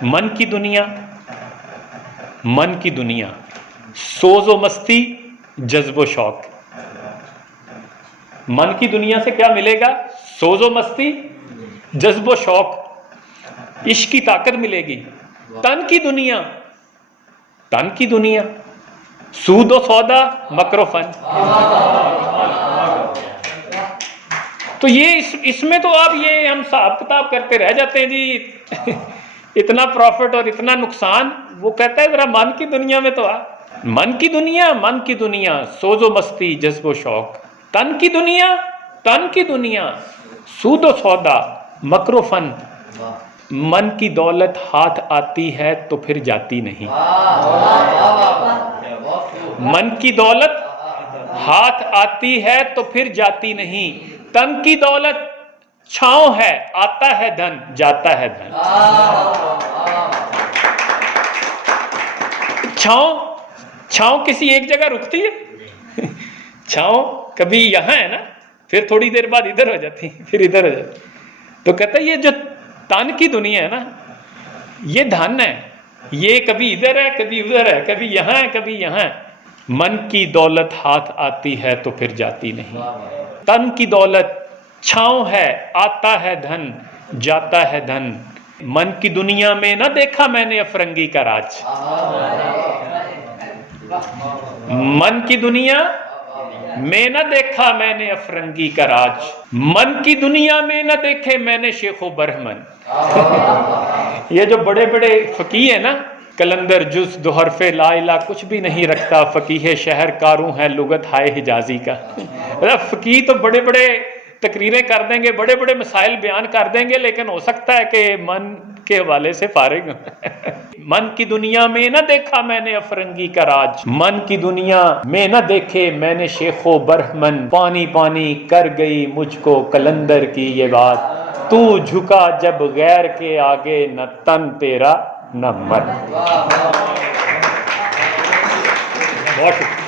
من کی دنیا، من کی دنیا، سوز و مستی، جذب و شوق۔ من کی دنیا سے کیا ملے گا؟ سوز و مستی، جذب و شوق، عشق کی طاقت ملے گی۔ تن کی دنیا، تن کی دنیا، سود و سودا، مکر و فن۔ تو یہ اس میں تو آپ یہ ہم حساب کتاب کرتے رہ جاتے ہیں جی اتنا پروفٹ اور اتنا نقصان۔ وہ کہتا ہے ذرا من کی دنیا میں تو آ۔ من کی دنیا، من کی دنیا، سوز و مستی، جذب و شوق۔ تن کی دنیا، تن کی دنیا، سود و سودا، مکر و فن۔ من کی دولت ہاتھ آتی ہے تو پھر جاتی نہیں۔ من کی دولت ہاتھ آتی ہے تو پھر جاتی نہیں۔ تن کی دولت چھاؤں ہے، آتا ہے دھن، جاتا ہے دھن۔ چھاؤں کسی ایک جگہ رکتی ہے؟ چھاؤں کبھی یہاں ہے نا، پھر تھوڑی دیر بعد ادھر ہو جاتی، پھر ادھر ہو جاتی۔ تو کہتا ہے یہ جو تن کی دنیا ہے نا، یہ دھن ہے، یہ کبھی ادھر ہے، کبھی ادھر ہے، کبھی یہاں ہے، کبھی یہاں ہے۔ من کی دولت ہاتھ آتی ہے تو پھر جاتی نہیں۔ تن کی دولت چھاؤں ہے، آتا ہے دھن، جاتا ہے دھن۔ من کی دنیا میں نہ دیکھا میں نے افرنگی کا راج۔ من کی دنیا میں نہ دیکھا میں نے افرنگی کا راج، من کی دنیا میں نہ دیکھے میں نے شیخ و برہمن۔ یہ جو بڑے بڑے فقیہ ہیں نا، کلندر جز دو حرف لا الہ کچھ بھی نہیں رکھتا، فقیہ شہر کاروں ہے لغت ہائے حجازی کا۔ فقیہ تو بڑے بڑے تقریریں کر دیں گے، بڑے بڑے مسائل بیان کر دیں گے، لیکن ہو سکتا ہے کہ من کے حوالے سے فارغ ہوں۔ من کی دنیا میں نہ دیکھا میں نے افرنگی کا راج، من کی دنیا میں نہ دیکھے میں نے شیخ و برہمن۔ پانی پانی کر گئی مجھ کو کلندر کی یہ بات، تو جھکا جب غیر کے آگے نہ تن تیرا نہ من۔ بہت